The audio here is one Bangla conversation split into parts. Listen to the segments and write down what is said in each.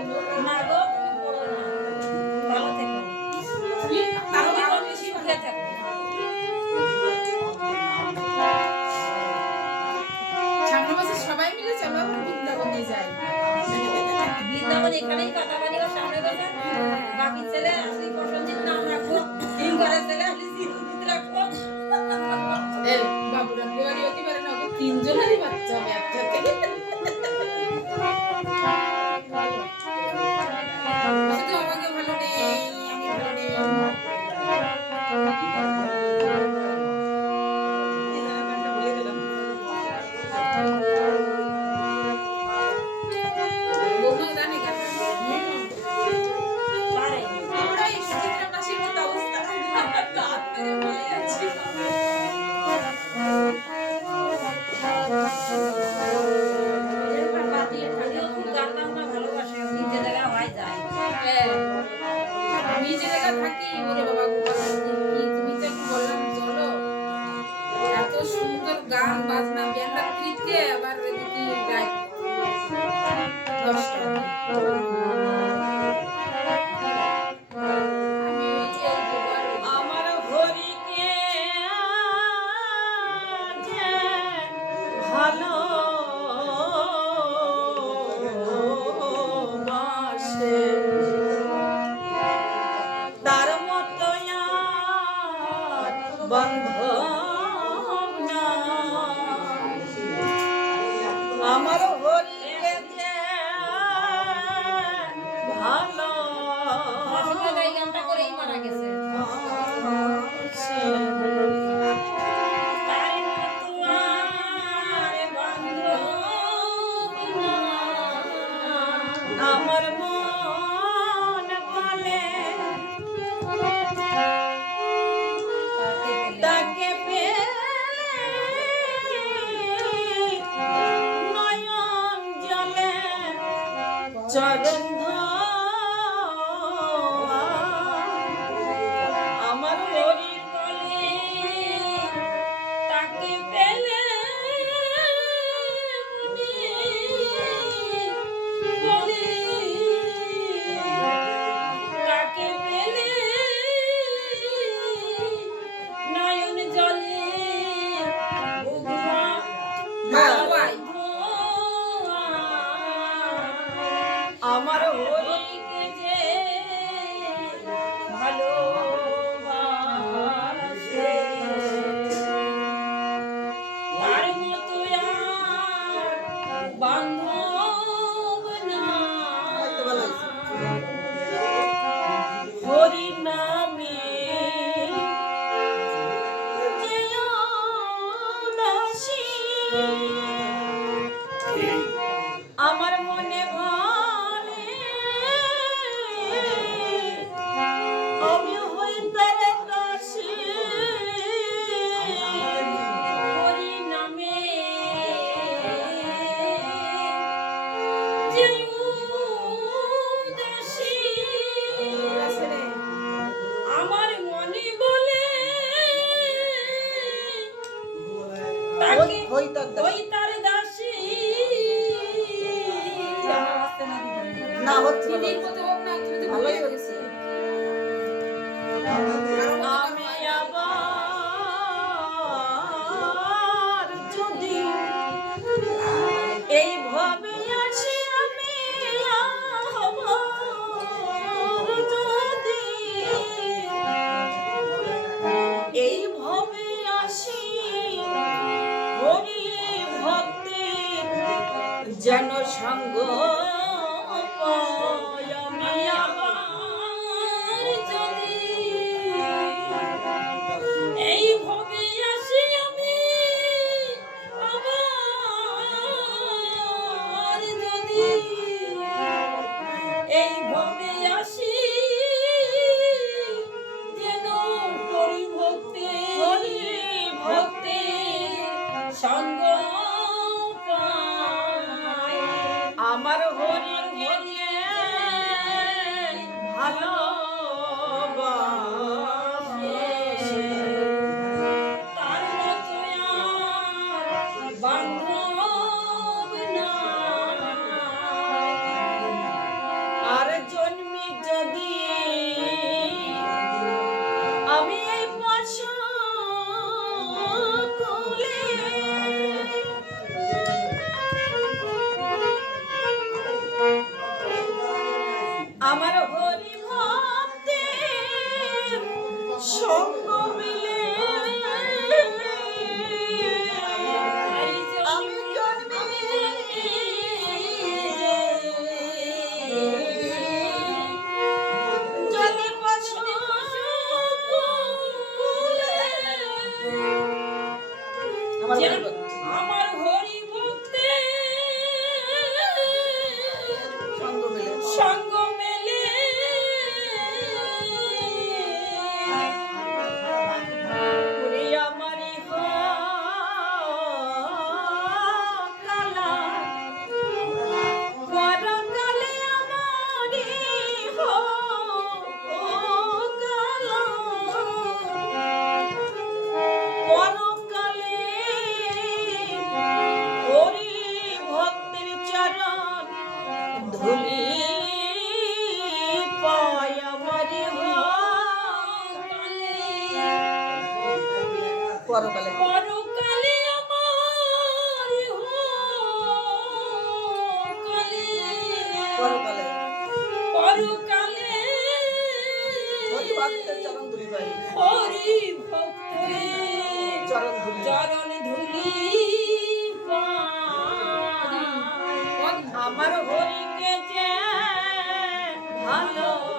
Merhaba. बंध চরণ The. যেন পরকালে হরি ভক্তরে চরণ ধুলি আমার হরিকে যে ভালো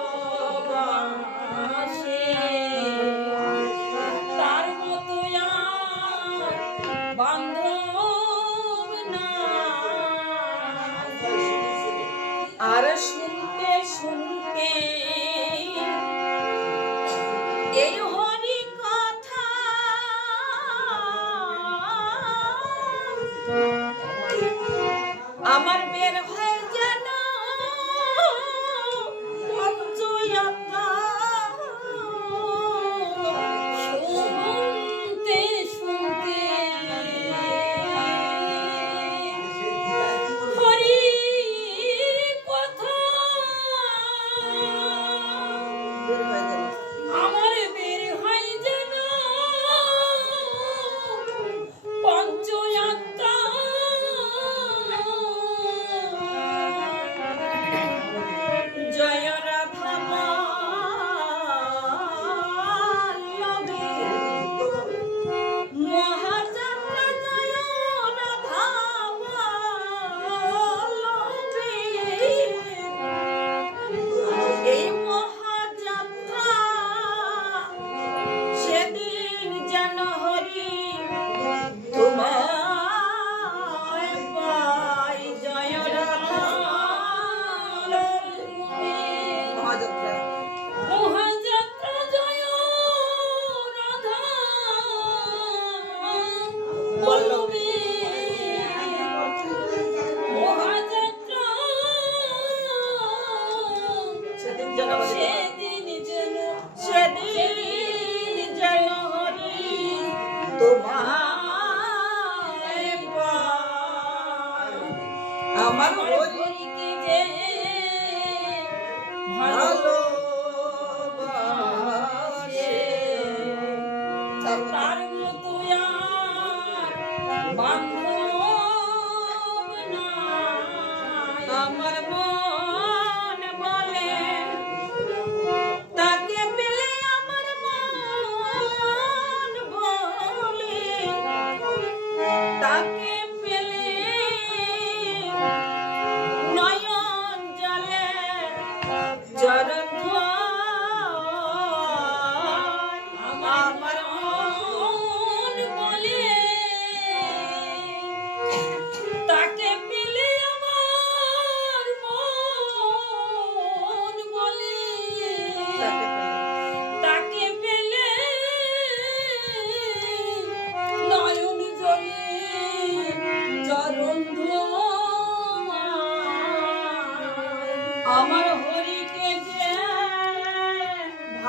Amen.